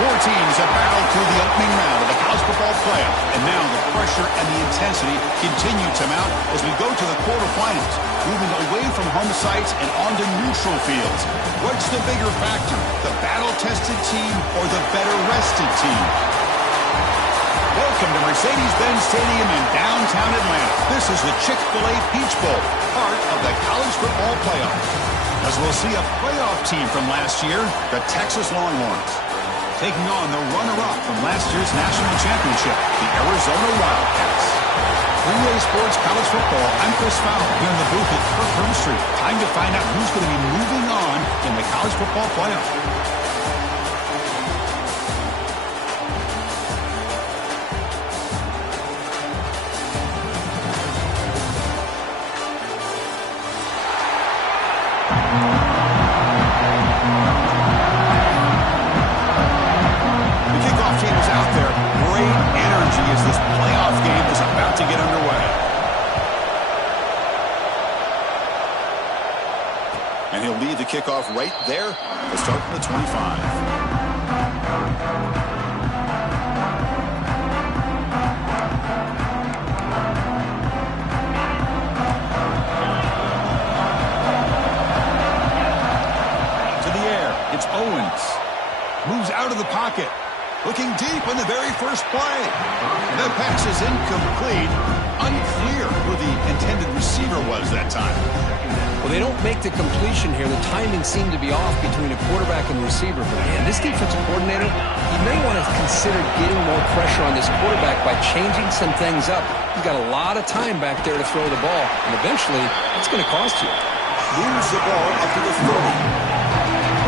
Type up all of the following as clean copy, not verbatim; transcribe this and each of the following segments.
Four teams have battled through the opening round of the college football playoff, and now the pressure and the intensity continue to mount as we go to the quarterfinals, moving away from home sites and onto neutral fields. What's the bigger factor, the battle-tested team or the better-rested team? Welcome to Mercedes-Benz Stadium in downtown Atlanta. This is the Chick-fil-A Peach Bowl, part of the college football playoff. As we'll see a playoff team from last year, the Texas Longhorns, taking on the runner-up from last year's national championship, the Arizona Wildcats. Three-Way Sports College Football, I'm Chris Fowler here in the booth at Kirk Street. Time to find out who's going to be moving on in the college football playoff. And he'll lead the kickoff right there to start from the 25. To the air, it's Owens. Moves out of the pocket. Looking deep on the very first play. The pass is incomplete. Unclear who the intended receiver was that time. Well, they don't make the completion here. The timing seemed to be off between a quarterback and the receiver. But, man, this defensive coordinator, he may want to consider getting more pressure on this quarterback by changing some things up. He's got a lot of time back there to throw the ball, and eventually it's going to cost you. Moves the ball up to the 30.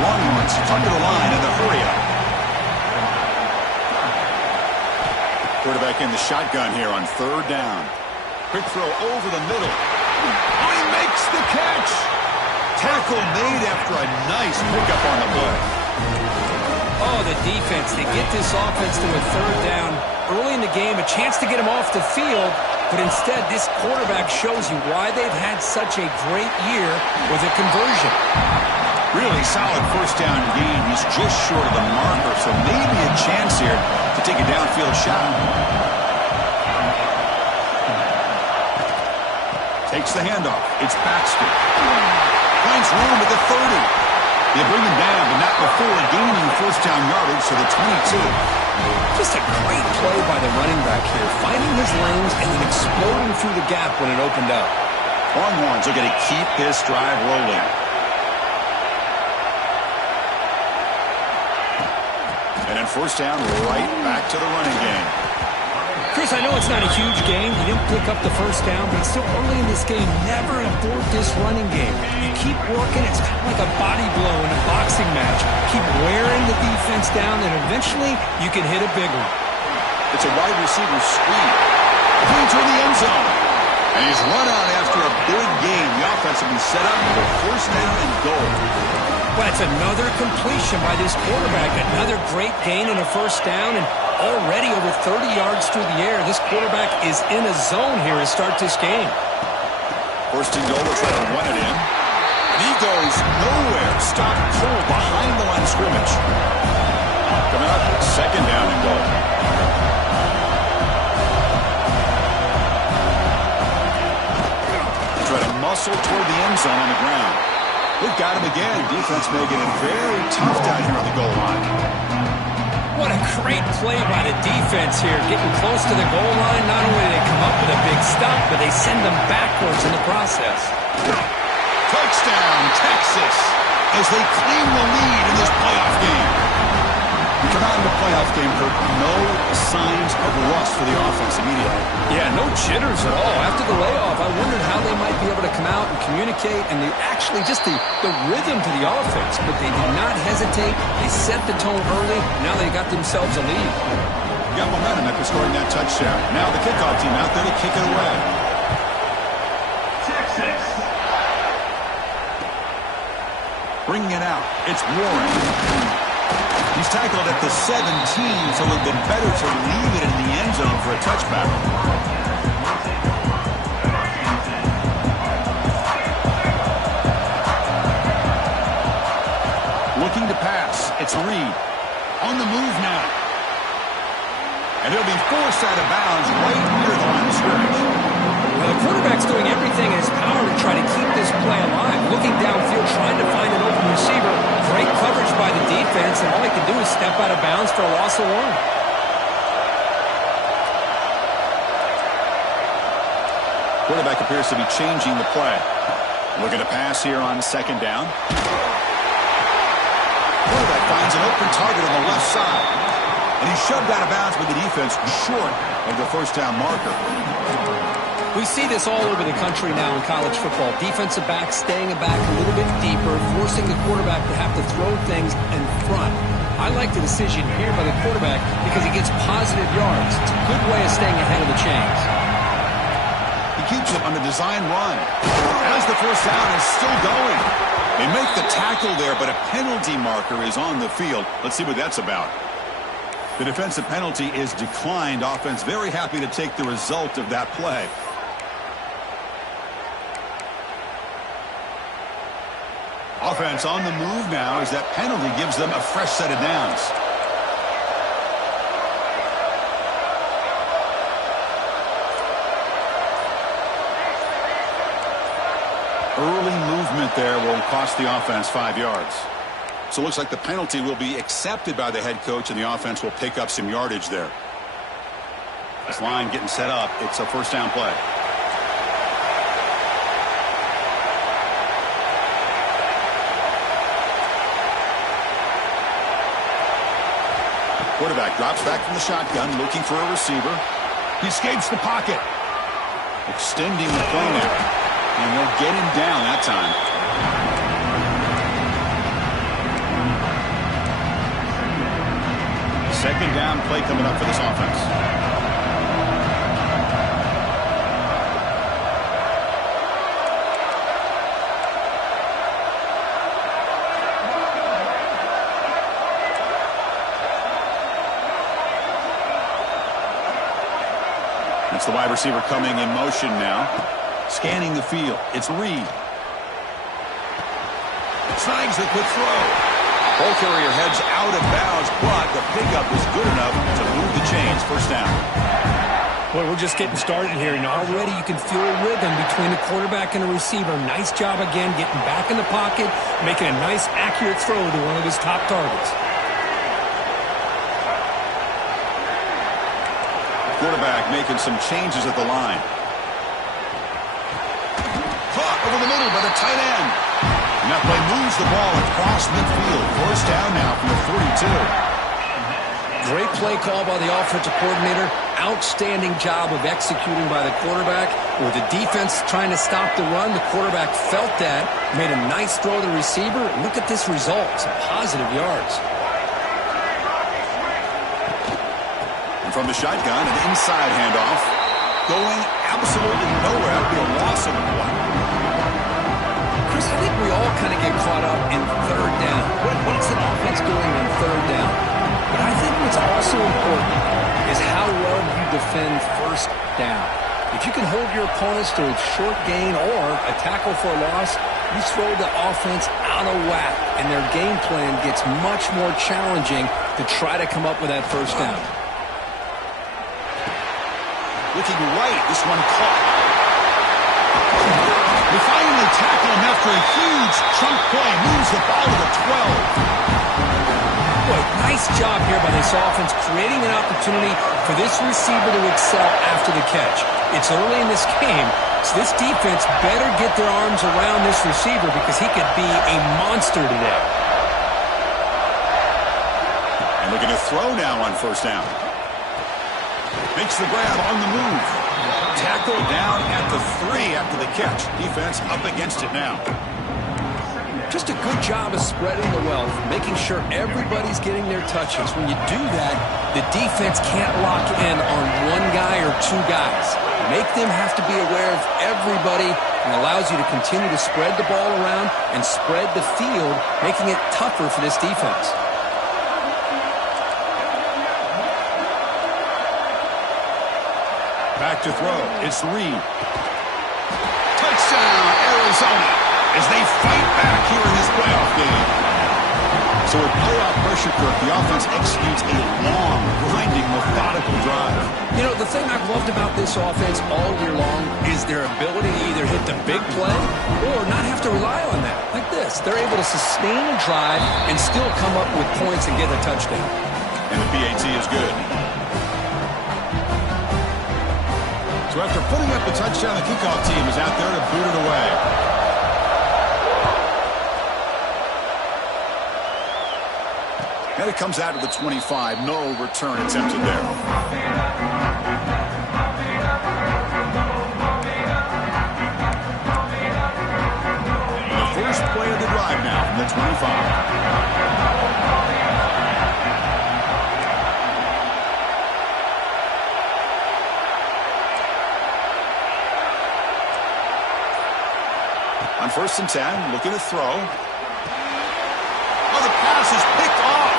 Longhorns under the line in the hurry-up. Quarterback in the shotgun here on third down. Quick throw over the middle. He makes the catch. Tackle made after a nice pickup on the play. Oh, the defense. They get this offense to a third down early in the game, a chance to get him off the field, but instead this quarterback shows you why they've had such a great year with a conversion. Really solid first down gain. He's just short of the marker, so maybe a chance here to take a downfield shot. Takes the handoff. It's Baxter. Finds room at the 30. They bring him down, but not before gaining first down yardage to the 22. Just a great play by the running back here, finding his lanes and then exploding through the gap when it opened up. Longhorns are going to keep this drive rolling. And then first down, right back to the running game. Chris, I know it's not a huge game. You didn't pick up the first down, but it's still early in this game. Never abort this running game. You keep working. It's kind of like a body blow in a boxing match. Keep wearing the defense down, and eventually you can hit a big one. It's a wide receiver screen. Going toward the end zone. And he's run out after a big gain. The offense will be set up for first down and goal. Well, it's another completion by this quarterback. Another great gain in a first down, and already over 30 yards through the air. This quarterback is in a zone here to start this game. First and goal, will try to run it in. He goes nowhere. Stopped cold behind the line of scrimmage. Coming up, second down and goal. Try to muscle toward the end zone on the ground. They've got him again. Defense making it very tough down here on the goal line. What a great play by the defense here. Getting close to the goal line, not only do they come up with a big stop, but they send them backwards in the process. Touchdown, Texas, as they claim the lead in this playoff game. We come out in the playoff game, Kirk, no signs of rust for the offense immediately. Yeah, no jitters at all. After the layoff, I wondered how they might be able to come out and communicate, and actually just the rhythm to the offense. But they did not hesitate. They set the tone early. Now they got themselves a lead. Got momentum after scoring that touchdown. Now the kickoff team out there to kick it away. Texas. Bringing it out, it's Warren. He's tackled at the 17, so it would have been better to leave it in the end zone for a touchback. Looking to pass, it's Reed. On the move now. And he'll be forced out of bounds right near the line of scrimmage. Well, the quarterback's doing everything in his power to try to keep this play alive. Looking downfield, trying to find an open receiver. Great coverage by the defense, and all he can do is step out of bounds for a loss of 1. Quarterback appears to be changing the play. Looking to pass here on second down. Quarterback finds an open target on the left side. And he's shoved out of bounds with the defense short of the first down marker. We see this all over the country now in college football. Defensive backs staying back a little bit deeper, forcing the quarterback to have to throw things in front. I like the decision here by the quarterback because he gets positive yards. It's a good way of staying ahead of the chains. He keeps it on the design run. As the first down is still going. They make the tackle there, but a penalty marker is on the field. Let's see what that's about. The defensive penalty is declined. Offense very happy to take the result of that play. Offense on the move now as that penalty gives them a fresh set of downs. Early movement there will cost the offense 5 yards. So it looks like the penalty will be accepted by the head coach, and the offense will pick up some yardage there. This line getting set up. It's a first down play. Quarterback drops back from the shotgun, looking for a receiver. He escapes the pocket. Extending the play now. And they'll get him down that time. Second down play coming up for this offense. It's the wide receiver coming in motion now. Scanning the field. It's Reed. Snags the quick throw. Ball carrier heads out of bounds, but the pickup is good enough to move the chains. First down. Boy, we're just getting started here, and already you can feel a rhythm between the quarterback and the receiver. Nice job again getting back in the pocket, making a nice, accurate throw to one of his top targets. Quarterback making some changes at the line. Caught over the middle by the tight end. And that play moves the ball across midfield. First down now from the 42. Great play call by the offensive coordinator. Outstanding job of executing by the quarterback. With the defense trying to stop the run, the quarterback felt that, made a nice throw to the receiver. Look at this result. Some positive yards. From the shotgun, an inside handoff. Going absolutely nowhere. That would be a loss of 1. Chris, I think we all kind of get caught up in third down. What's an offense doing on third down? But I think what's also important is how well you defend first down. If you can hold your opponents to a short gain or a tackle for a loss, you throw the offense out out of whack, and their game plan gets much more challenging to try to come up with that first down. Looking right, this one caught. They finally tackle him after a huge chunk play. Moves the ball to the 12. Boy, nice job here by this offense, creating an opportunity for this receiver to excel after the catch. It's early in this game, so this defense better get their arms around this receiver because he could be a monster today. And looking to throw now on first down. Makes the grab on the move. Tackled down at the 3 after the catch. Defense up against it now. Just a good job of spreading the wealth, making sure everybody's getting their touches. When you do that, the defense can't lock in on one guy or two guys. Make them have to be aware of everybody and allows you to continue to spread the ball around and spread the field, making it tougher for this defense. Back to throw. It's Reed. Touchdown, Arizona, as they fight back here in this playoff game. So with playoff pressure, Kirk, the offense executes a long, grinding, methodical drive. You know, the thing I've loved about this offense all year long is their ability to either hit the big play or not have to rely on that. Like this. They're able to sustain a drive and still come up with points and get a touchdown. And the PAT is good. So after putting up the touchdown, the kickoff team is out there to boot it away. And it comes out to the 25. No return attempted there. The first play of the drive now from the 25. On 1st and 10, looking to throw. Oh, the pass is picked off.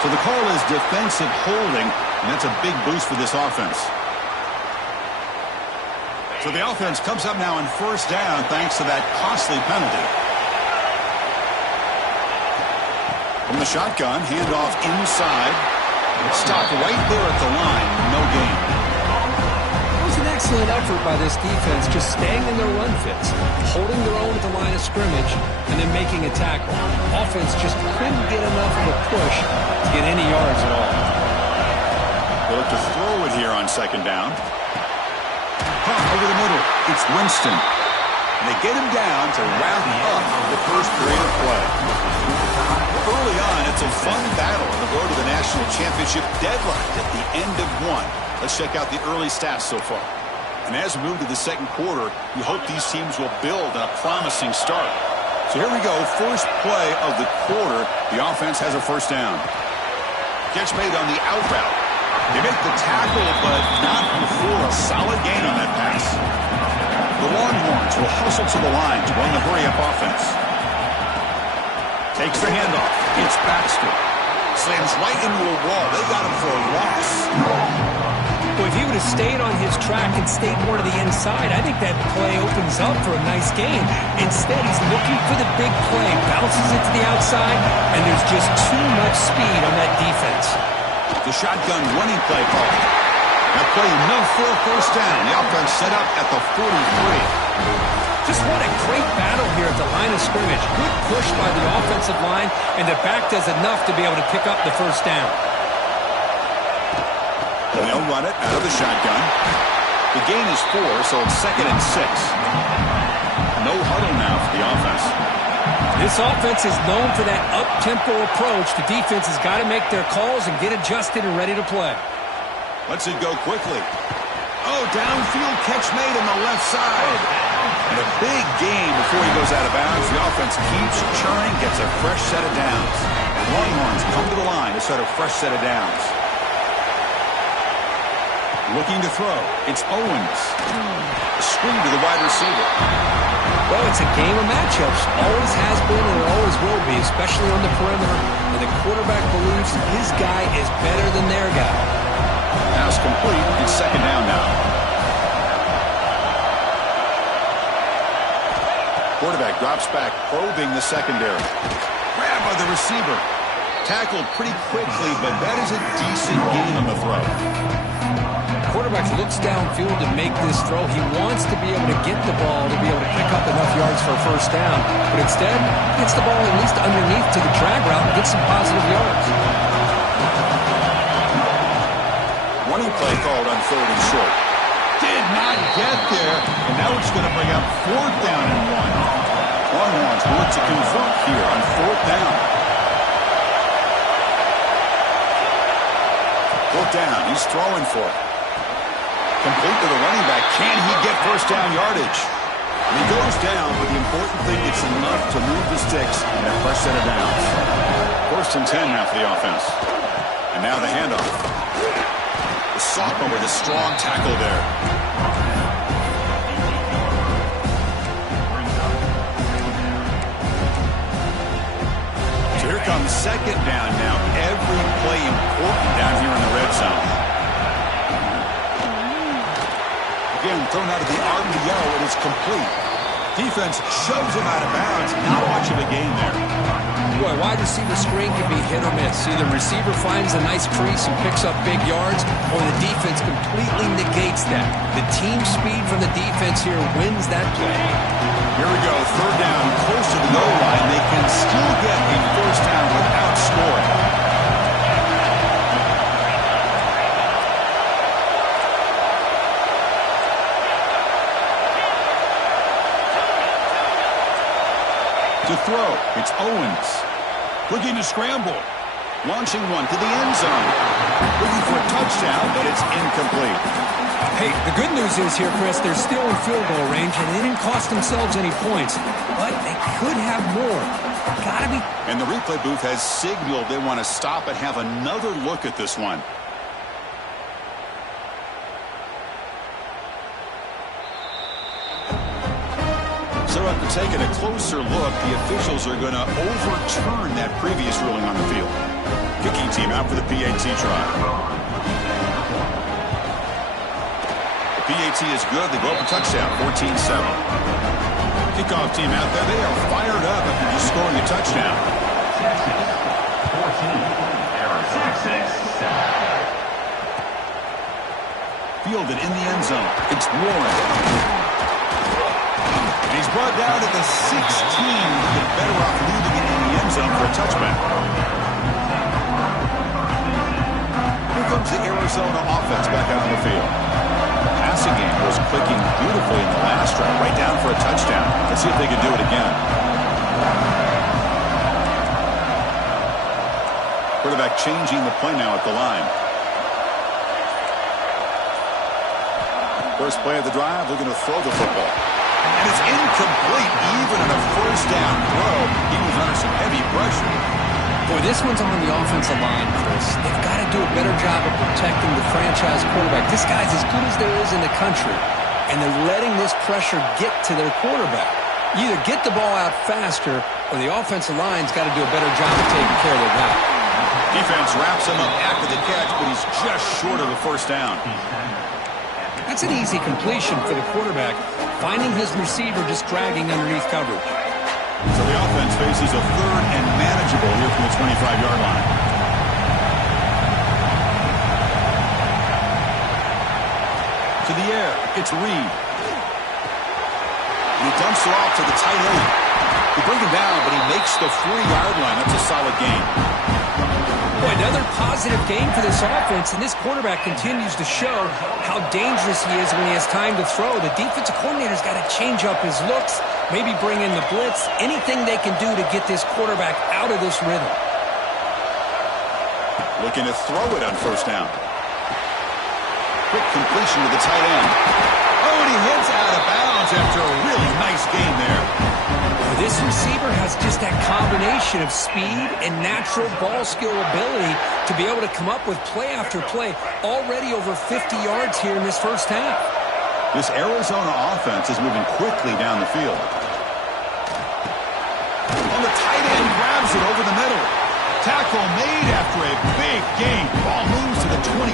So the call is defensive holding, and that's a big boost for this offense. So the offense comes up now on 1st down thanks to that costly penalty. From the shotgun, handoff inside. Stopped right there at the line. No gain. Excellent effort by this defense, just staying in their run fits, holding their own at the line of scrimmage, and then making a tackle. Offense just couldn't get enough of a push to get any yards at all. They look to throw it here on 2nd down. Pump over the middle. It's Winston. And they get him down to wrap up the first period of play. Early on, it's a fun battle on the road to the national championship deadline at the end of one. Let's check out the early stats so far. And as we move to the 2nd quarter, we hope these teams will build a promising start. So here we go, first play of the quarter. The offense has a 1st down. Catch made on the out route. They make the tackle, but not before a solid gain on that pass. The Longhorns will hustle to the line to run the hurry-up offense. Takes the handoff. It's Baxter. Slams right into a wall. They got him for a loss. Well, if he would have stayed on his track and stayed more to the inside, I think that play opens up for a nice gain. Instead, he's looking for the big play, bounces it to the outside, and there's just too much speed on that defense. The shotgun running play call. That play enough for a 1st down. The offense set up at the 43. Just what a great battle here at the line of scrimmage. Good push by the offensive line, and the back does enough to be able to pick up the 1st down. And they'll run it out of the shotgun. The gain is 4, so it's 2nd and 6. No huddle now for the offense. This offense is known for that up-tempo approach. The defense has got to make their calls and get adjusted and ready to play. Lets it go quickly. Oh, downfield catch made on the left side. And a big gain before he goes out of bounds. The offense keeps churning, gets a fresh set of downs. The Longhorns come to the line to set a fresh set of downs. Looking to throw. It's Owens. A screen to the wide receiver. Well, it's a game of matchups. Always has been and it always will be, especially on the perimeter. And the quarterback believes his guy is better than their guy. Pass complete. It's 2nd down now. Quarterback drops back, probing the secondary. Grab by the receiver. Tackled pretty quickly, but that is a decent gain on the throw. Quarterback looks downfield to make this throw. He wants to be able to get the ball to be able to pick up enough yards for a first down. But instead, gets the ball at least underneath to the drag route and gets some positive yards. Running play called on 3rd and short. Did not get there. And now it's going to bring up 4th down and 1. Longhorns want to convert here on 4th down. 4th down. He's throwing for it. Complete to the running back. Can he get first down yardage? And he goes down, but the important thing, it's enough to move the sticks in a fresh set of downs. 1st and 10 now for the offense. And now the handoff. The sophomore with a strong tackle there. So here comes 2nd down now. Every play important down here in the red zone. Again, thrown out of the RPO, and it's complete. Defense shoves him out of bounds. Not much of a gain there. Boy, wide receiver screen can be hit or miss. Either receiver finds a nice crease and picks up big yards, or the defense completely negates that. The team speed from the defense here wins that play. Here we go, 3rd down, close to the goal line. They can still get a first down without scoring. To throw, it's Owens. Looking to scramble. Launching one to the end zone. Looking for a touchdown, but it's incomplete. Hey, the good news is here, Chris, they're still in field goal range, and they didn't cost themselves any points. But they could have more. Gotta be. And the replay booth has signaled they want to stop and have another look at this one. So after taking a closer look, the officials are going to overturn that previous ruling on the field. Kicking team out for the PAT try. The PAT is good. They go up a touchdown, 14-7. Kickoff team out there, they are fired up after just scoring a touchdown. 14, fielded in the end zone. It's Warren. He's brought down to the 16. Been better off leaving it in the end zone for a touchback. Here comes the Arizona offense back out on the field. The passing game was clicking beautifully in the last drive, right down for a touchdown. Let's see if they can do it again. Quarterback changing the play now at the line. First play of the drive, looking to throw the football. And it's incomplete, even on a first down throw. He was under some heavy pressure. Boy, this one's on the offensive line, Chris. They've got to do a better job of protecting the franchise quarterback. This guy's as good as there is in the country, and they're letting this pressure get to their quarterback. You either get the ball out faster, or the offensive line's got to do a better job of taking care of their guy. Defense wraps him up after the catch, but he's just short of a first down. That's an easy completion for the quarterback, finding his receiver just dragging underneath coverage. So the offense faces a 3rd and manageable here from the 25-yard line. To the air, it's Reed. And he dumps it off to the tight end. They bring him down, but he makes the 40-yard line. That's a solid gain. Boy, another positive game for this offense, and this quarterback continues to show how dangerous he is when he has time to throw. The defensive coordinator's got to change up his looks, maybe bring in the blitz, anything they can do to get this quarterback out of this rhythm. Looking to throw it on first down. Quick completion to the tight end. Oh, and he hits out of bounds after a really nice gain there. This receiver has just that combination of speed and natural ball skill ability to be able to come up with play after play, already over 50 yards here in this first half. This Arizona offense is moving quickly down the field. On the tight end, grabs it over the middle. Tackle made after a big gain. Ball moves to the 21.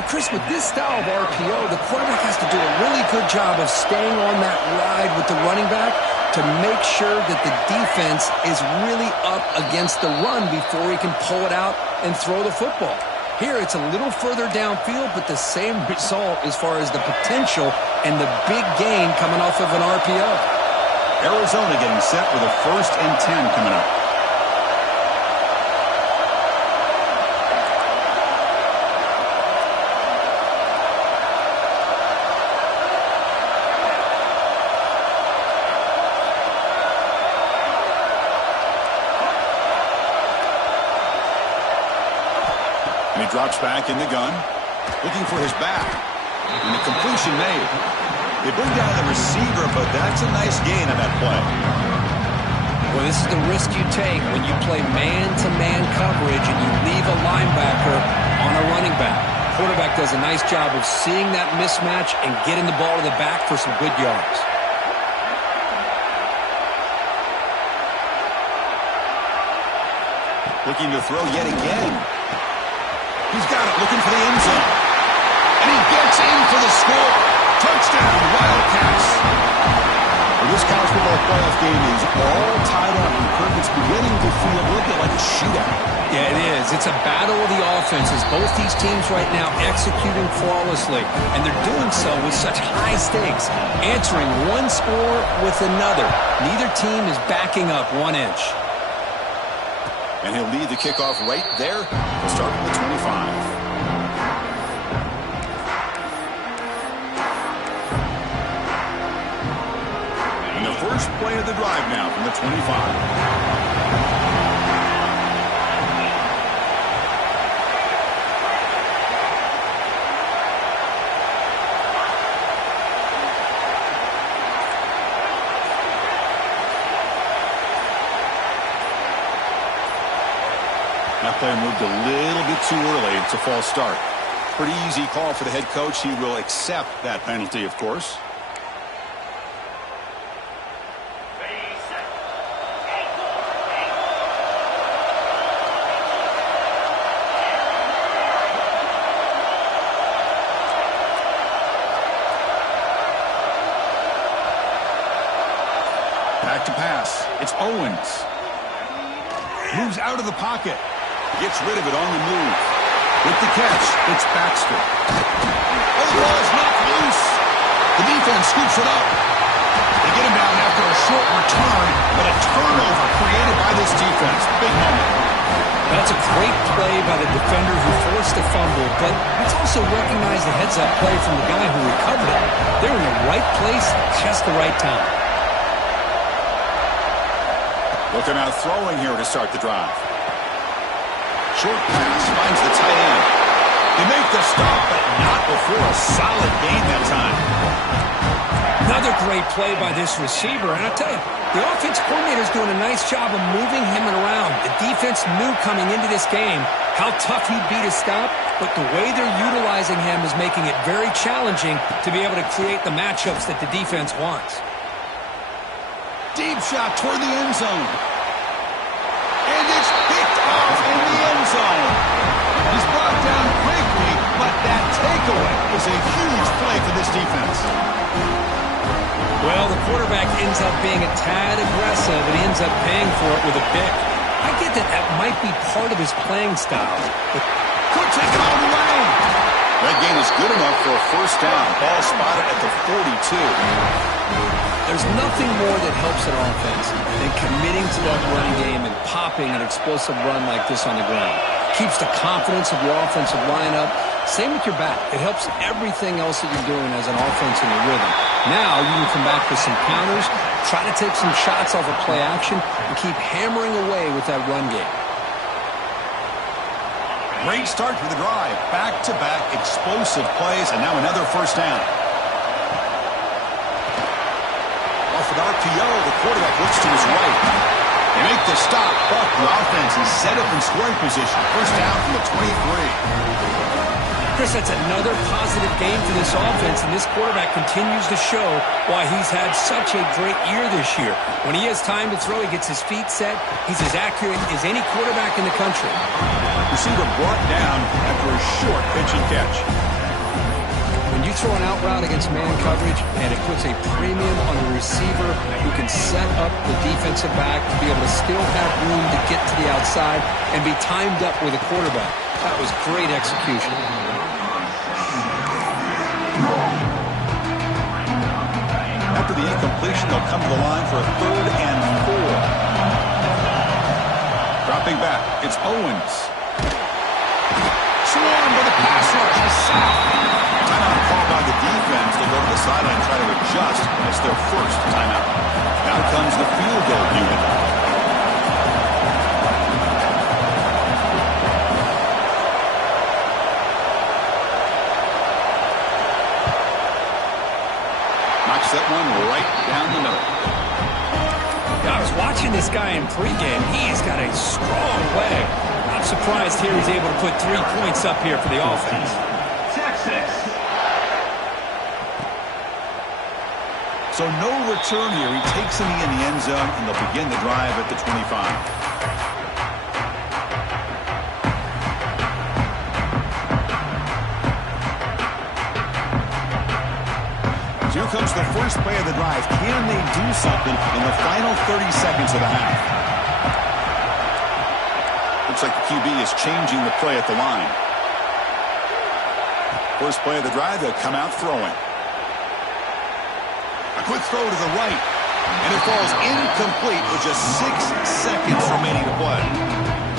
Well, Chris, with this style of RPO, the quarterback has to do a really good job of staying on that ride with the running back to make sure that the defense is really up against the run before he can pull it out and throw the football. Here, it's a little further downfield, but the same result as far as the potential and the big gain coming off of an RPO. Arizona getting set with a 1st and 10 coming up. And he drops back in the gun, looking for his back. And the completion made. They bring down the receiver, but that's a nice gain on that play. Well, this is the risk you take when you play man-to-man coverage and you leave a linebacker on a running back. Quarterback does a nice job of seeing that mismatch and getting the ball to the back for some good yards. Looking to throw yet again. He's got it, looking for the end zone. And he gets in for the score. Touchdown, Wildcats. Well, this college football playoff game is all tied up. It's beginning to feel a little bit like a shootout. Yeah, it is. It's a battle of the offenses. Both these teams right now executing flawlessly, and they're doing so with such high stakes, answering one score with another. Neither team is backing up 1 inch. And he'll lead the kickoff right there. We'll start with the 25. And the first play of the drive now from the 25. That play moved a little bit too early. It's a false start. Pretty easy call for the head coach. He will accept that penalty, of course. Back to pass. It's Owens. Moves out of the pocket. Gets rid of it on the move. With the catch, it's Baxter. Oh, the ball's knocked loose. The defense scoops it up. They get him down after a short return, but a turnover created by this defense. Big moment. That's a great play by the defender who forced the fumble, but let's also recognize the heads-up play from the guy who recovered it. They're in the right place, just the right time. Looking out throwing here to start the drive. Short pass finds the tight end. They make the stop, but not before a solid gain that time. Another great play by this receiver, and I'll tell you, the offense coordinator is doing a nice job of moving him around. The defense knew coming into this game how tough he'd be to stop, but the way they're utilizing him is making it very challenging to be able to create the matchups that the defense wants. Deep shot toward the end zone. And it's picked off in the end zone. He's brought down quickly, but that takeaway is a huge play for this defense. Well, the quarterback ends up being a tad aggressive and ends up paying for it with a pick. I get that that might be part of his playing style. But could take it all the way. That gain is good enough for a first down. Ball spotted at the 42. There's nothing more that helps an offense than committing to that running game and popping an explosive run like this on the ground. Keeps the confidence of your offensive lineup. Same with your back. It helps everything else that you're doing as an offense in your rhythm. Now you can come back with some counters, try to take some shots off of play action, and keep hammering away with that run game. Great start to the drive. Back-to-back explosive plays, and now another first down. Off an RPO, the quarterback looks to his right. They make the stop, but the offense is set up in scoring position. First down from the 23. Chris, that's another positive game for this offense, and this quarterback continues to show why he's had such a great year this year. When he has time to throw, he gets his feet set. He's as accurate as any quarterback in the country. Receiver brought down after a short pitch and catch. throw an out route against man coverage, and it puts a premium on the receiver who can set up the defensive back to be able to still have room to get to the outside and be timed up with a quarterback. That was great execution. After the incompletion, they'll come to the line for a 3rd and 4. Dropping back, it's Owens. Swarmed by the pass rush. Timeout called by the defense. They'll go to the sideline and try to adjust. It's their first timeout. Now comes the field goal unit. Knocks that one right down the middle. I was watching this guy in pregame. He's got a strong leg. I'm surprised here he's able to put 3 points up here for the offense. So no return here. He takes him in the end zone, and they'll begin the drive at the 25. Here comes the first play of the drive. Can they do something in the final 30 seconds of the half? Looks like the QB is changing the play at the line. First play of the drive, they'll come out throwing. A quick throw to the right, and it falls incomplete with just 6 seconds remaining to play.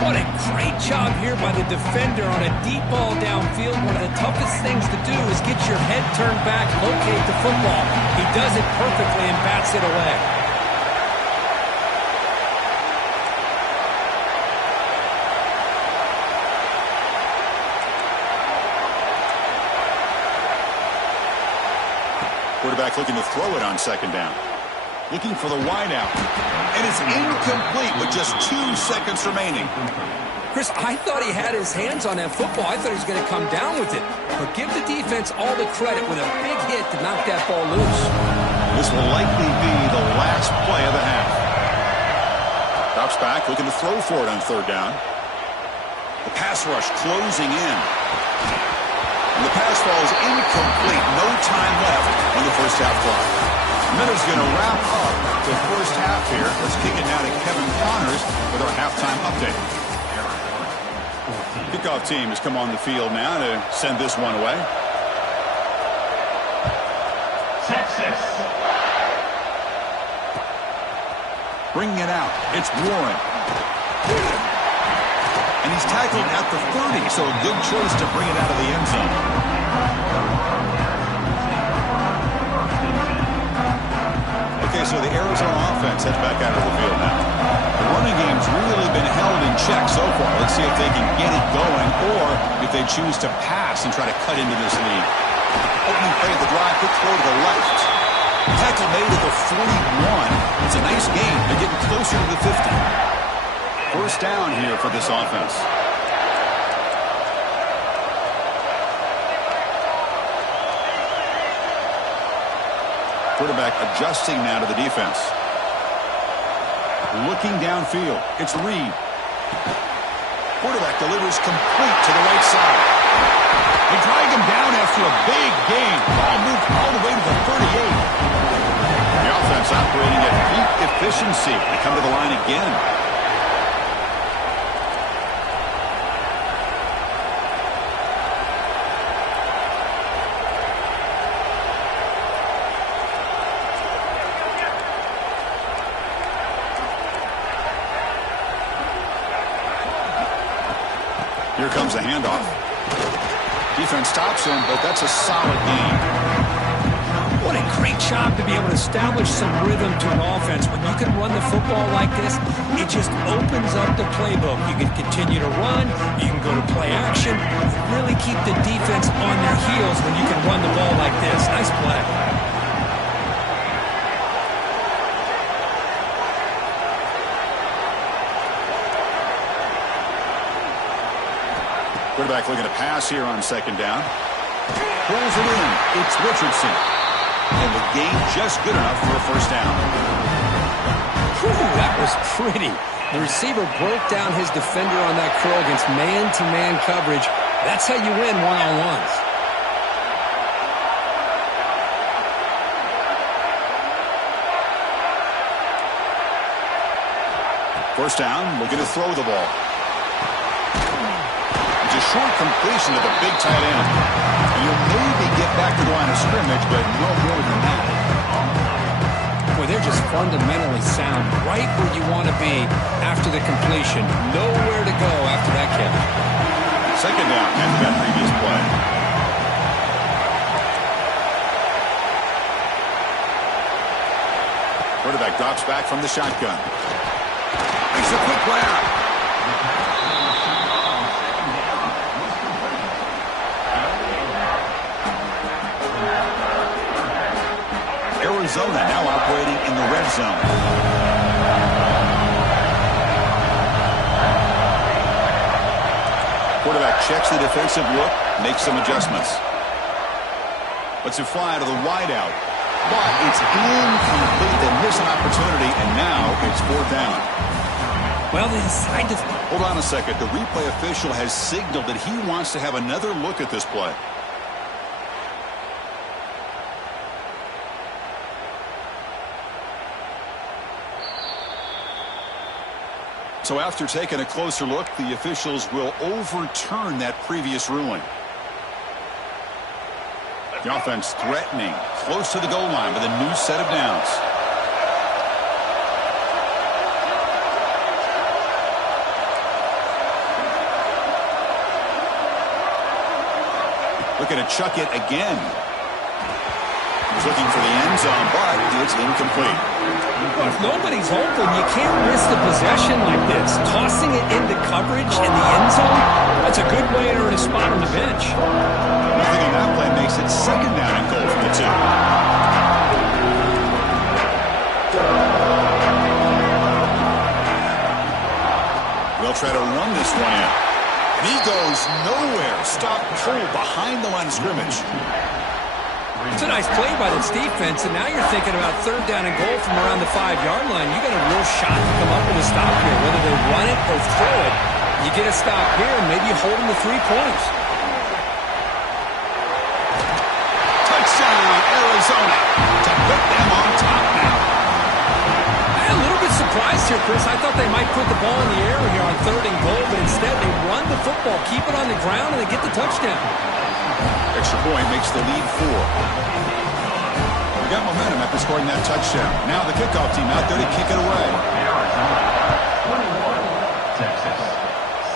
What a great job here by the defender on a deep ball downfield. One of the toughest things to do is get your head turned back, locate the football. He does it perfectly and bats it away. Quarterback looking to throw it on 2nd down. Looking for the wideout. And it's incomplete with just 2 seconds remaining. Chris, I thought he had his hands on that football. I thought he was going to come down with it. But give the defense all the credit with a big hit to knock that ball loose. This will likely be the last play of the half. Drops back, looking to throw for it on 3rd down. The pass rush closing in. And the pass falls incomplete. No time left on the first half clock. Minute's going to wrap up the first half here. Let's kick it now to Kevin Connors with our halftime update. Kickoff team has come on the field now to send this one away. Texas. Bringing it out, it's Warren. And he's tackled at the 30, so a good choice to bring it out of the end zone. Okay, so the Arizona offense heads back out of the field now. The running game's really been held in check so far. Let's see if they can get it going or if they choose to pass and try to cut into this lead. Opening play of the drive, quick throw to the left. Tackle made at the 41. It's a nice game. They're getting closer to the 50. First down here for this offense. Quarterback adjusting now to the defense. Looking downfield. It's Reed. Quarterback delivers complete to the right side. They drag him down after a big gain. Ball moved all the way to the 38. The offense operating at peak efficiency. They come to the line again. Here comes the handoff. Defense stops him, but that's a solid gain. What a great job to be able to establish some rhythm to an offense. When you can run the football like this, it just opens up the playbook. You can continue to run. You can go to play action. Really keep the defense on their heels when you can run the ball like this. Nice play. Quarterback looking to pass here on 2nd down. Pulls it in. It's Richardson. And the gain just good enough for a first down. Whew, that was pretty. The receiver broke down his defender on that curl against man-to-man coverage. That's how you win one-on-ones. First down, looking to throw the ball. It's a short completion to the big tight end. And you'll maybe get back to the line of scrimmage, but no more than that. Boy, they're just fundamentally sound right where you want to be after the completion. Nowhere to go after that catch. Second down after that previous play. Quarterback drops back from the shotgun. Makes a quick grab. Arizona now operating in the red zone. Quarterback checks the defensive look, makes some adjustments. Lets it fly to the wideout. But it's incomplete. They miss an opportunity, and now it's fourth down. Well, they decide to... Hold on a second. The replay official has signaled that he wants to have another look at this play. So after taking a closer look, the officials will overturn that previous ruling. The offense threatening, close to the goal line with a new set of downs. Looking to chuck it again. He's looking for the end zone, but it's incomplete. Well, if nobody's open, you can't risk the possession like this. Tossing it into coverage in the end zone, that's a good way to earn a spot on the bench. Nothing on that play makes it second down and goal from the 2. We'll try to run this one in. And he goes nowhere. Stop cold behind the line of scrimmage. It's a nice play by this defense, and now you're thinking about third down and goal from around the 5-yard line. You got a real shot to come up with a stop here. Whether they run it or throw it, you get a stop here, and maybe you hold them to 3 points. Touchdown, Arizona, to put them on top now. A little bit surprised here, Chris. I thought they might put the ball in the air here on third and goal, but instead they run the football, keep it on the ground, and they get the touchdown. Extra point makes the lead 4. We got momentum after scoring that touchdown. Now the kickoff team out there to kick it away. Texas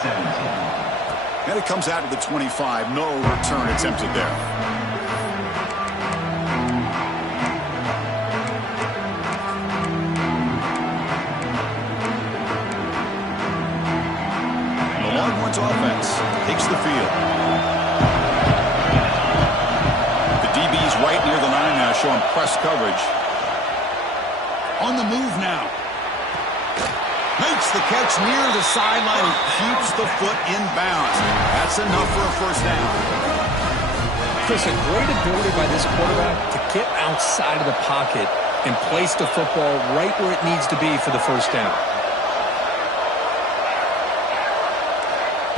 17. And it comes out to the 25. No return attempted there. The Longhorns offense takes the field. DB's right near the line now, showing press coverage. On the move now. Makes the catch near the sideline and keeps the foot in bounds. That's enough for a first down. Chris, a great ability by this quarterback to get outside of the pocket and place the football right where it needs to be for the first down.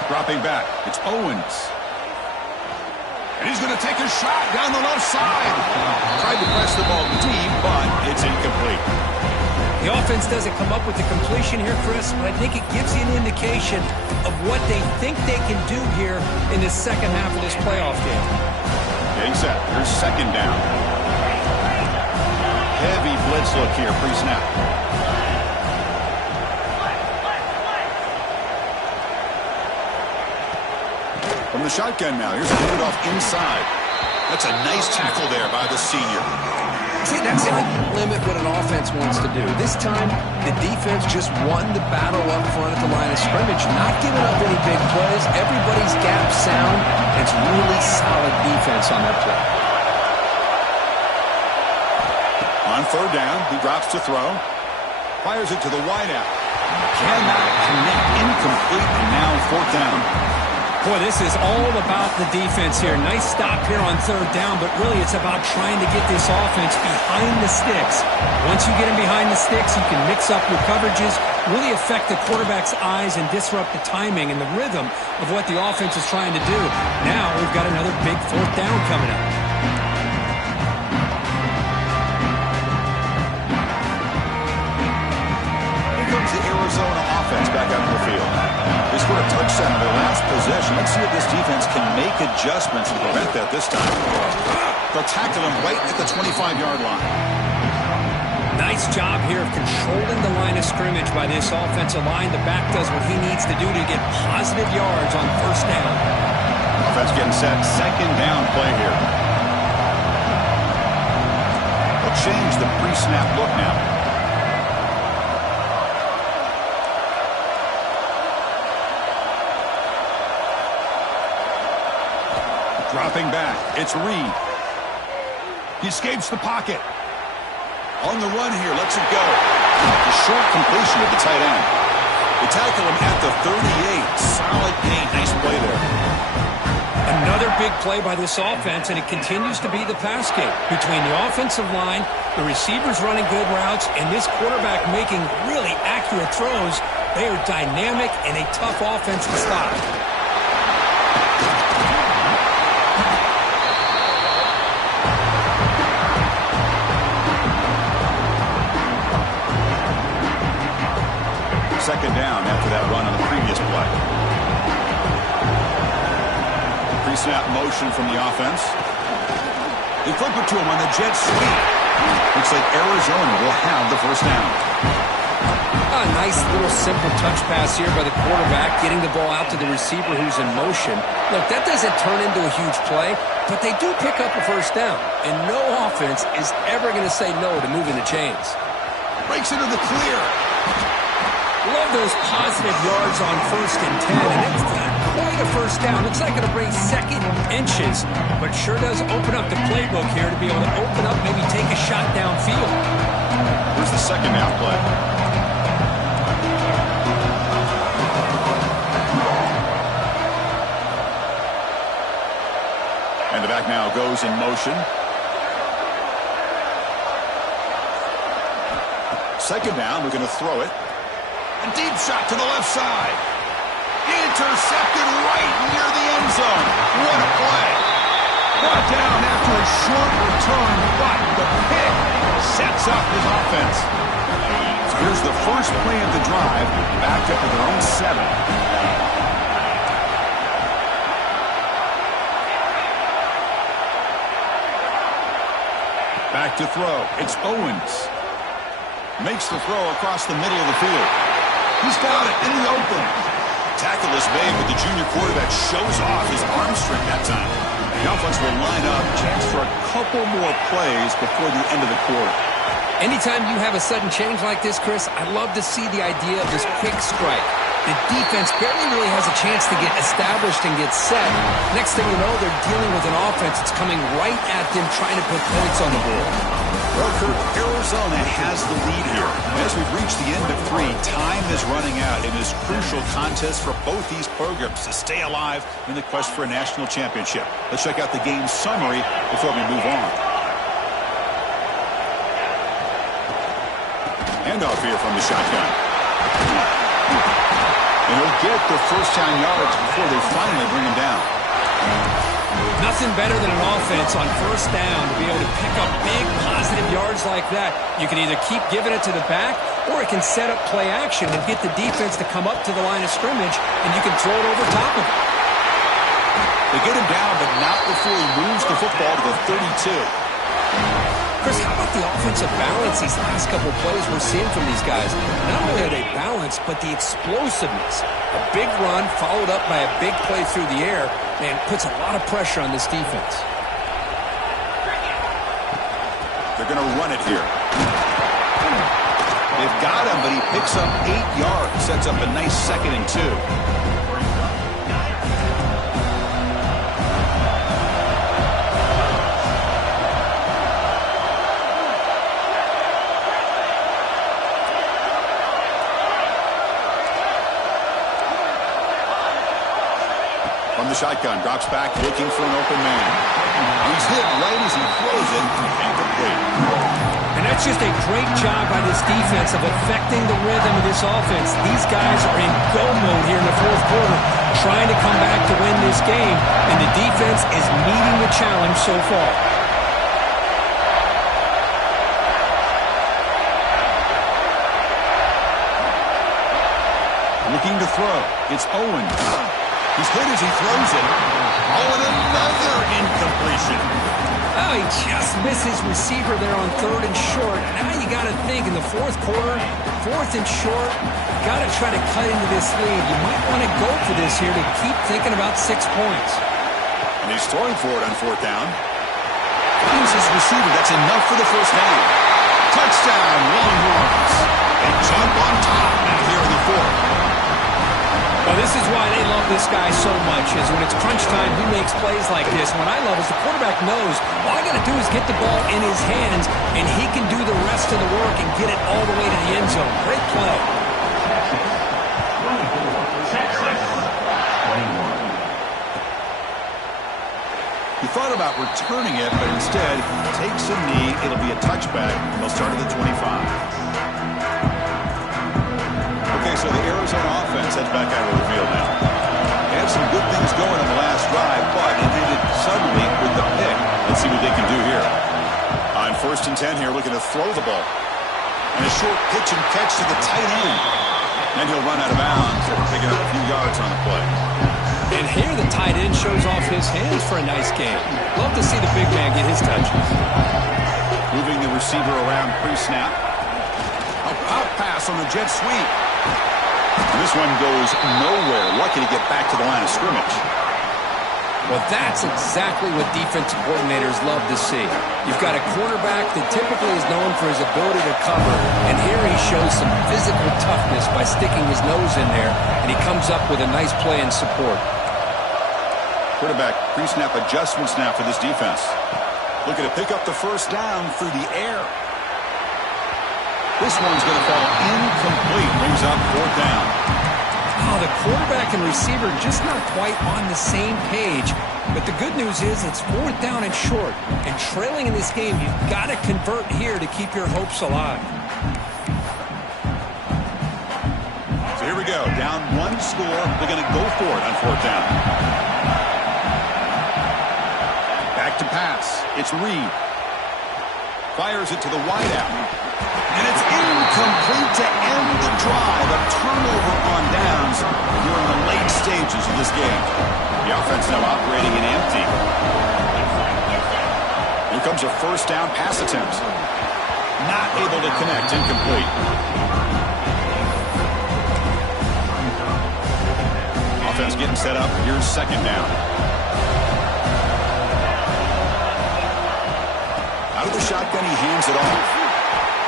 Dropping back, it's Owens. And he's going to take a shot down the left side. Tried to press the ball deep, but it's incomplete. The offense doesn't come up with the completion here, Chris, but I think it gives you an indication of what they think they can do here in the second half of this playoff game. Getting set. Here's second down. Heavy blitz look here, pre-snap. From the shotgun now, here's a handoff inside. That's a nice tackle there by the senior. See, that's how you limit what an offense wants to do. This time, the defense just won the battle up front at the line of scrimmage, not giving up any big plays. Everybody's gap sound. It's really solid defense on that play. On third down, he drops to throw. Fires it to the wideout. Cannot connect, incomplete, and now fourth down. Boy, this is all about the defense here. Nice stop here on third down, but really it's about trying to get this offense behind the sticks. Once you get them behind the sticks, you can mix up your coverages, really affect the quarterback's eyes and disrupt the timing and the rhythm of what the offense is trying to do. Now we've got another big fourth down coming up. Here comes the Arizona offense. 30% of their last possession. Let's see if this defense can make adjustments and prevent that this time. They'll tackle him right at the 25-yard line. Nice job here of controlling the line of scrimmage by this offensive line. The back does what he needs to do to get positive yards on first down. Offense getting set. Second down play here. They'll change the pre-snap look now. Dropping back. It's Reed. He escapes the pocket. On the run here. Lets it go. The short completion of the tight end. They tackle him at the 38. Solid gain. Nice play there. Another big play by this offense, and it continues to be the pass game. Between the offensive line, the receivers running good routes, and this quarterback making really accurate throws, they are dynamic and a tough offense to stop. Second down after that run on the previous play. Pre-snap motion from the offense. They flip it to him on the jet sweep. Looks like Arizona will have the first down. A nice little simple touch pass here by the quarterback, getting the ball out to the receiver who's in motion. Look, that doesn't turn into a huge play, but they do pick up a first down. And no offense is ever going to say no to moving the chains. Breaks into the clear. Love those positive yards on 1st and 10, and it's not quite a first down. Looks like it'll bring second inches, but sure does open up the playbook here to be able to open up, maybe take a shot downfield. Where's the second down play? And the back now goes in motion. Second down, we're going to throw it. A deep shot to the left side. Intercepted right near the end zone. What a play. Brought down after a short return, but the pick sets up his offense. So here's the first play of the drive, backed up to their own 7. Back to throw. It's Owens. Makes the throw across the middle of the field. He's got it in the open. Tackle is made, but the junior quarterback shows off his arm strength that time. The offense will line up. Chance for a couple more plays before the end of the quarter. Anytime you have a sudden change like this, Chris, I love to see the idea of this quick strike. The defense barely really has a chance to get established and get set. Next thing you know, they're dealing with an offense that's coming right at them, trying to put points on the board. Well, Kurt, Arizona has the lead here. As we've reached the end of 3, time is running out in this crucial contest for both these programs to stay alive in the quest for a national championship. Let's check out the game summary before we move on. Handoff here from the shotgun. And he'll get the first down yards before they finally bring him down. Nothing better than an offense on first down to be able to pick up big positive yards like that. You can either keep giving it to the back, or it can set up play action and get the defense to come up to the line of scrimmage, and you can throw it over top of it. They get him down, but not before he moves the football to the 32. Chris, how about the offensive balance these last couple of plays we're seeing from these guys? Not only are they balanced, but the explosiveness. A big run followed up by a big play through the air, man, puts a lot of pressure on this defense. They're going to run it here. They've got him, but he picks up 8 yards. Sets up a nice 2nd and 2. From the shotgun, drops back, looking for an open man. He's hit right as he throws it, and complete. And that's just a great job by this defense of affecting the rhythm of this offense. These guys are in go mode here in the 4th quarter, trying to come back to win this game, and the defense is meeting the challenge so far. Looking to throw. It's Owen. He's hit as he throws it. Oh, and another incompletion. Oh, he just missed his receiver there on 3rd and short. Now you got to think in the 4th quarter, 4th and short, got to try to cut into this lead. You might want to go for this here to keep thinking about 6 points. And he's throwing for it on 4th down. Finds his receiver. That's enough for the first down. Touchdown, Longhorns. They jump on top now here in the 4th. Well, this is why they love this guy so much, is when it's crunch time, he makes plays like this. What I love is the quarterback knows all I got to do is get the ball in his hands, and he can do the rest of the work and get it all the way to the end zone. Great play. He thought about returning it, but instead takes a knee. It'll be a touchback, and they'll start at the 25. Okay, so the Arizona offense heads back out of the field now. They had some good things going on the last drive, but it ended suddenly with the pick. Let's see what they can do here. On 1st and 10 here, looking to throw the ball. And a short pitch and catch to the tight end. And he'll run out of bounds after picking up a few yards on the play. And here the tight end shows off his hands for a nice game. Love to see the big man get his touches. Moving the receiver around pre-snap. A pop pass on the jet sweep. And this one goes nowhere. Lucky to get back to the line of scrimmage. Well, that's exactly what defensive coordinators love to see. You've got a quarterback that typically is known for his ability to cover, and here he shows some physical toughness by sticking his nose in there, and he comes up with a nice play in support. Quarterback pre-snap adjustments now for this defense. Looking to pick up the first down through the air. This one's going to fall incomplete. Brings up 4th down. Oh, the quarterback and receiver just not quite on the same page. But the good news is it's 4th down and short. And trailing in this game, you've got to convert here to keep your hopes alive. So here we go. Down 1 score. They're going to go for it on 4th down. Back to pass. It's Reed. Fires it to the wideout. And it's incomplete to end the drive. A turnover on downs here in the late stages of this game. The offense now operating in empty. Here comes a 1st down pass attempt. Not able to connect. Incomplete. Offense getting set up. Here's 2nd down. Out of the shotgun, he hands it off.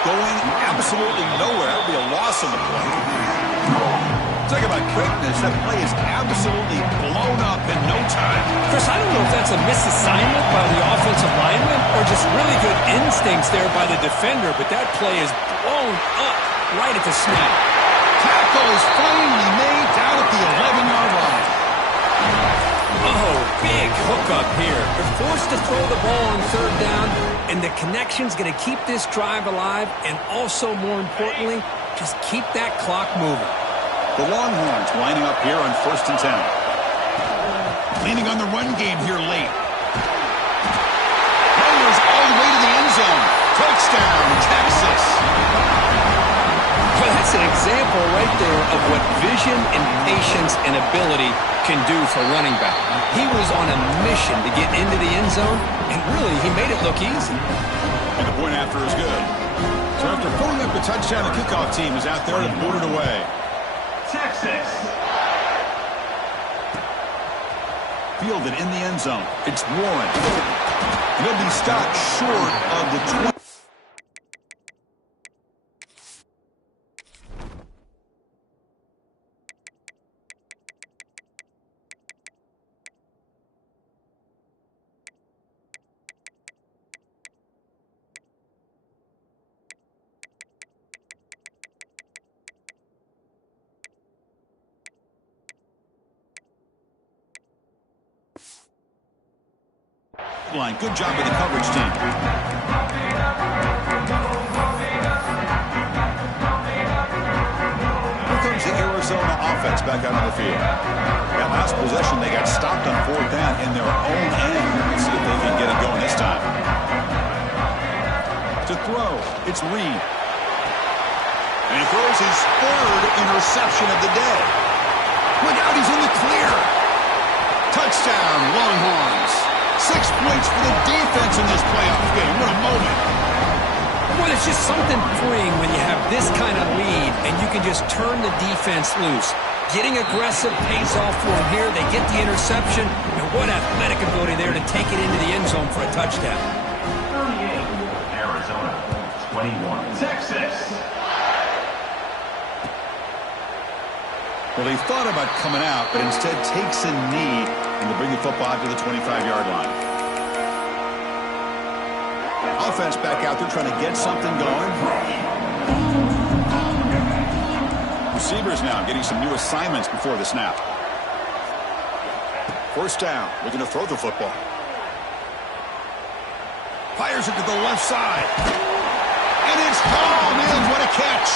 Going absolutely nowhere. That would be a loss on the play. Talk about quickness. That play is absolutely blown up in no time. Chris, I don't know if that's a misassignment by the offensive lineman or just really good instincts there by the defender, but that play is blown up right at the snap. Tackle is finally made down at the 11-yard line. Oh, big hookup here. They're forced to throw the ball on 3rd down, and the connection's going to keep this drive alive, and also, more importantly, just keep that clock moving. The Longhorns lining up here on 1st and 10. Leaning on the run game here late. Runners all the way to the end zone. Touchdown, Texas. Well, that's an example right there of what vision and patience and ability can do for running back. He was on a mission to get into the end zone, and really, he made it look easy. And the point after is good. So after pulling up the touchdown, the kickoff team is out there to boot it away. Texas. Fielded in the end zone. It's Warren. He'll be stopped short of the 20. Line. Good job with the coverage team. Here comes the Arizona offense back out on the field. That last possession, they got stopped on 4th down in their own end. Let's see if they can get it going this time. To throw, it's Reed. And he throws his 3rd interception of the day. Look out, he's in the clear. Touchdown, Longhorns. 6 points for the defense in this playoff game. What a moment. Well, it's just something freeing when you have this kind of lead and you can just turn the defense loose. Getting aggressive pays off for them here. They get the interception, and what athletic ability there to take it into the end zone for a touchdown. 38, Arizona. 21, Texas. Well, he thought about coming out, but instead takes a knee and to bring the football to the 25-yard line. Offense back out there trying to get something going. Receivers now getting some new assignments before the snap. First down, looking to throw the football. Fires it to the left side. And it's oh man, what a catch.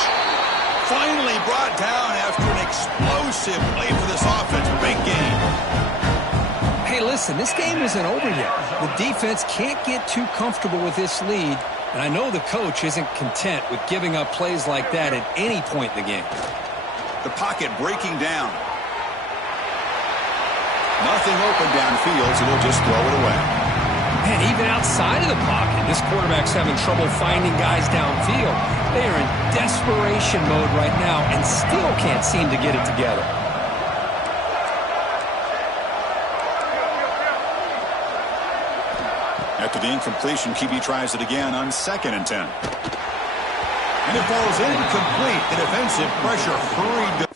Finally brought down after an explosive play for this offense. Big game. Hey, listen, this game isn't over yet. The defense can't get too comfortable with this lead, and I know the coach isn't content with giving up plays like that at any point in the game. The pocket breaking down. Nothing open downfield, so they'll just throw it away. And even outside of the pocket, this quarterback's having trouble finding guys downfield. They are in desperation mode right now and still can't seem to get it together. After the incompletion, QB tries it again on 2nd and 10. And it falls incomplete. The defensive pressure hurried.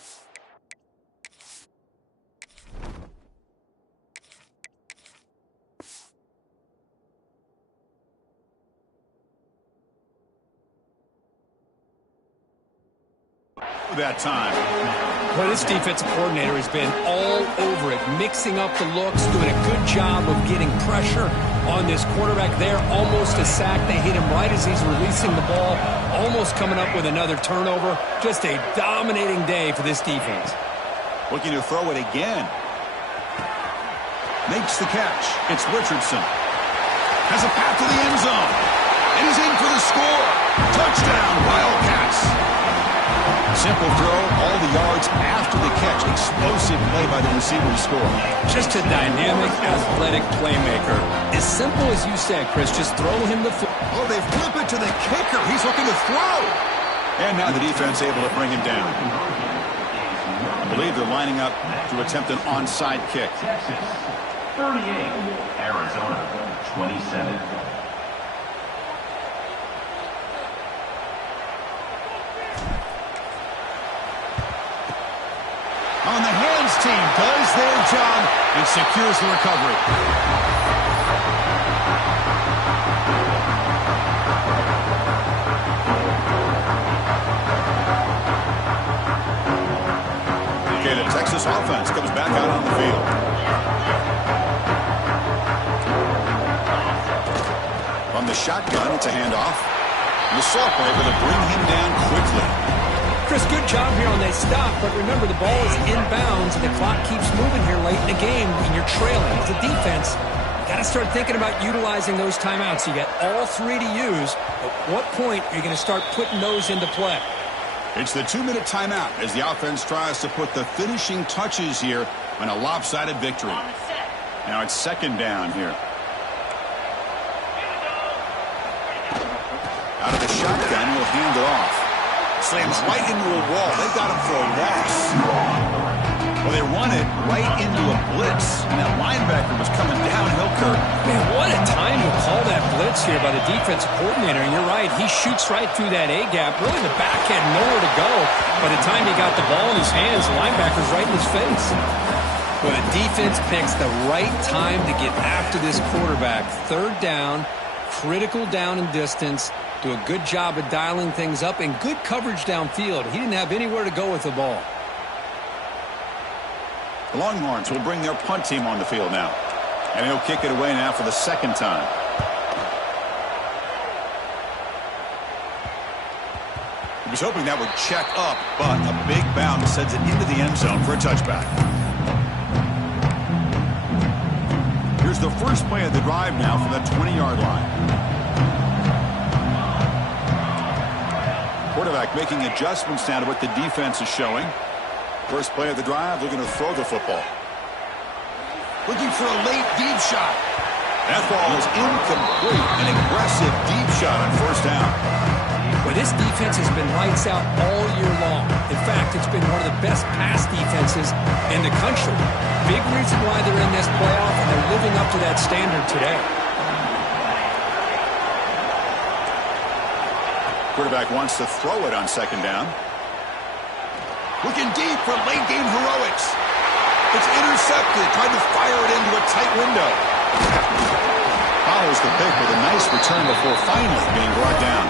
That time. Well, this defensive coordinator has been all over it, mixing up the looks, doing a good job of getting pressure on this quarterback there. Almost a sack. They hit him right as he's releasing the ball, almost coming up with another turnover. Just a dominating day for this defense. Looking to throw it again. Makes the catch. It's Richardson. Has a path to the end zone. And he's in for the score. Touchdown, Wildcats. Simple throw, all the yards after the catch. Explosive play by the receiver to score. Just a dynamic, athletic playmaker. As simple as you said, Chris, just throw him the football. Oh, they flip it to the kicker. He's looking to throw. And now the defense able to bring him down. I believe they're lining up to attempt an onside kick. Texas. 38, Arizona. 27. On the hands team does their job and secures the recovery. Okay, the Texas offense comes back out on the field. From the shotgun, it's a handoff. And the sophomore able to bring him down quickly. Chris, good job here on that stop, but remember the ball is inbounds and the clock keeps moving here late in the game and you're trailing. As a defense, you got to start thinking about utilizing those timeouts. You got all 3 to use. At what point are you going to start putting those into play? It's the 2-minute timeout as the offense tries to put the finishing touches here on a lopsided victory. Now it's 2nd down here. Out of the shotgun, he'll hand it off. Slams right into a wall. They got him for a loss. Well, they run it right into a blitz. And that linebacker was coming downhill, Kirk. Man, what a time to call that blitz here by the defensive coordinator. And you're right, he shoots right through that A-gap. Really, the back had nowhere to go. By the time he got the ball in his hands, the linebacker's right in his face. Well, the defense picks the right time to get after this quarterback. 3rd down, critical down and distance. Do a good job of dialing things up and good coverage downfield. He didn't have anywhere to go with the ball. The Longhorns will bring their punt team on the field now. And he'll kick it away now for the 2nd time. He was hoping that would check up, but a big bounce sends it into the end zone for a touchback. Here's the first play of the drive now from the 20-yard line. Quarterback making adjustments now to what the defense is showing. First play of the drive, looking to throw the football. Looking for a late deep shot. That ball is incomplete. An aggressive deep shot on first down. Well, this defense has been lights out all year long. In fact, it's been one of the best pass defenses in the country. Big reason why they're in this playoff, and they're living up to that standard today. Quarterback wants to throw it on second down. Looking deep for late game heroics. It's intercepted. Tried to fire it into a tight window. Follows the pick with a nice return before finally being brought down.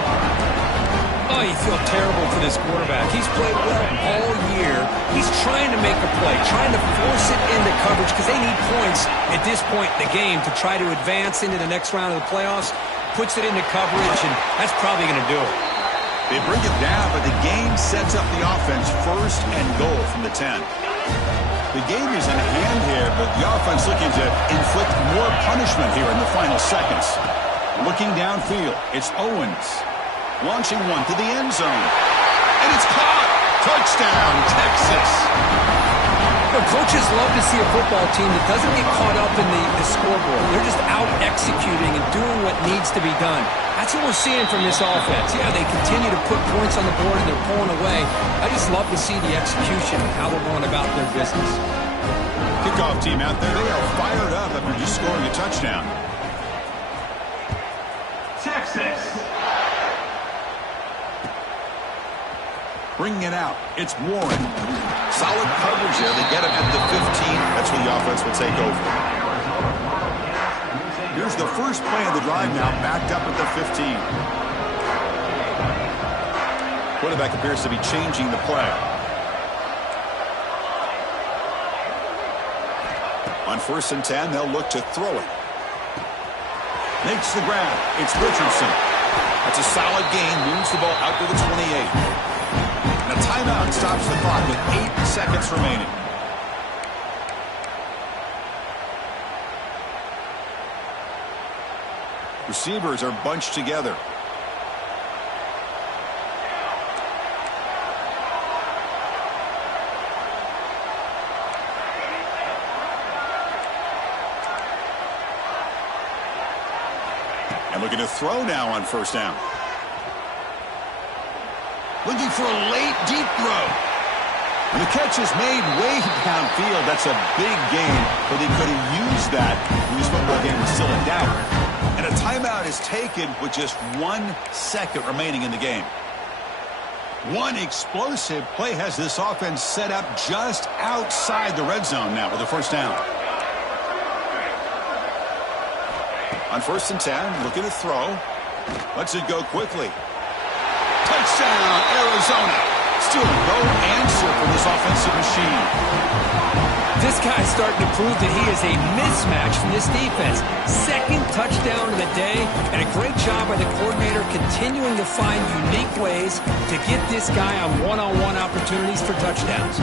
Oh, you feel terrible for this quarterback. He's played well all year. He's trying to make a play, trying to force it into coverage because they need points at this point in the game to try to advance into the next round of the playoffs. Puts it into coverage, and that's probably going to do it. They bring it down, but the game sets up the offense first and goal from the 10. The game is in hand here, but the offense looking to inflict more punishment here in the final seconds. Looking downfield, it's Owens. Launching one to the end zone. And it's caught! Touchdown, Texas! The coaches love to see a football team that doesn't get caught up in the scoreboard. They're just out executing and doing what needs to be done. That's what we're seeing from this offense. Yeah, they continue to put points on the board and they're pulling away. I just love to see the execution and how they're going about their business. Kickoff team out there, they are fired up after just scoring a touchdown. Texas. Bringing it out, it's Warren. Solid coverage there. They get him at the 15. That's where the offense will take over. Here's the first play of the drive now, backed up at the 15. Quarterback appears to be changing the play. On 1st and 10, they'll look to throw it. Makes the grab. It's Richardson. That's a solid gain. Moves the ball out to the 28. And a timeout stops the clock with 8 seconds remaining. Receivers are bunched together. And looking to throw now on first down. Looking for a late, deep throw. And the catch is made way downfield. That's a big gain, but they could have used that when this football game was still in doubt. And a timeout is taken with just 1 second remaining in the game. One explosive play has this offense set up just outside the red zone now with a first down. On 1st and 10, looking to throw. Lets it go quickly. Touchdown, Arizona. Still no answer for this offensive machine. This guy's starting to prove that he is a mismatch from this defense. Second touchdown of the day, and a great job by the coordinator continuing to find unique ways to get this guy on one-on-one opportunities for touchdowns.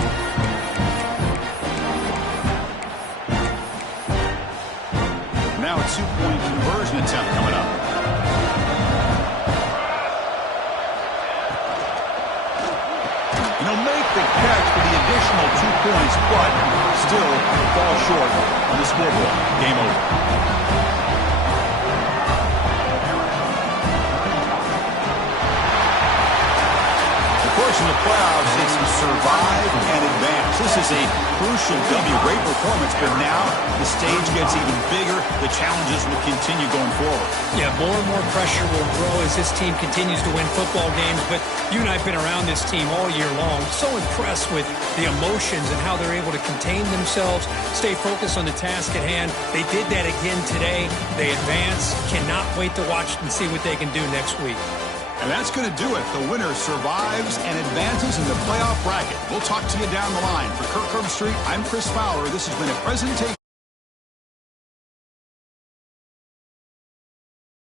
Now a 2-point conversion attempt coming up. And he'll make the catch for the additional 2 points, but still fall short on the scoreboard. Game over. In the playoffs, it's survive and advance. This is a crucial W. Great performance, but now the stage gets even bigger. The challenges will continue going forward. Yeah, more and more pressure will grow as this team continues to win football games, but you and I have been around this team all year long. So impressed with the emotions and how they're able to contain themselves, stay focused on the task at hand. They did that again today. They advance. Cannot wait to watch and see what they can do next week. And that's going to do it. The winner survives and advances in the playoff bracket. We'll talk to you down the line. For Kirk Herbstreit, I'm Chris Fowler. This has been a presentation.